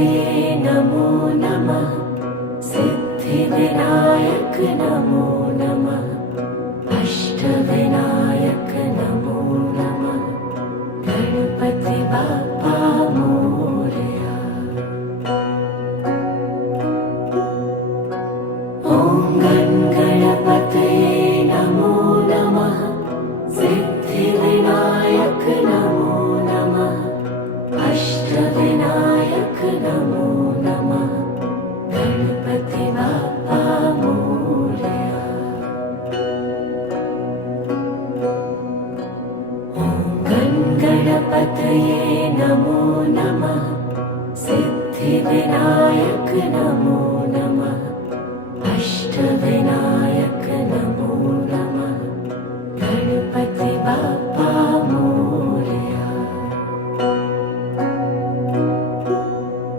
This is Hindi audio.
गणपतये नमो नमः। सिद्धिविनायक नमो नमः। अष्टविनायक नमो नमः। गणपति बाप्पा मोरया। ॐ गणपतये नमो नमः। सिद्धिविनायक नमो नमः। अष्टविनायक नमो नमः। गणपति बाप्पा मोरया। ॐ गणपतये नमो नमः। सिद्धिविनायक नमो नमः। अष्टविनायक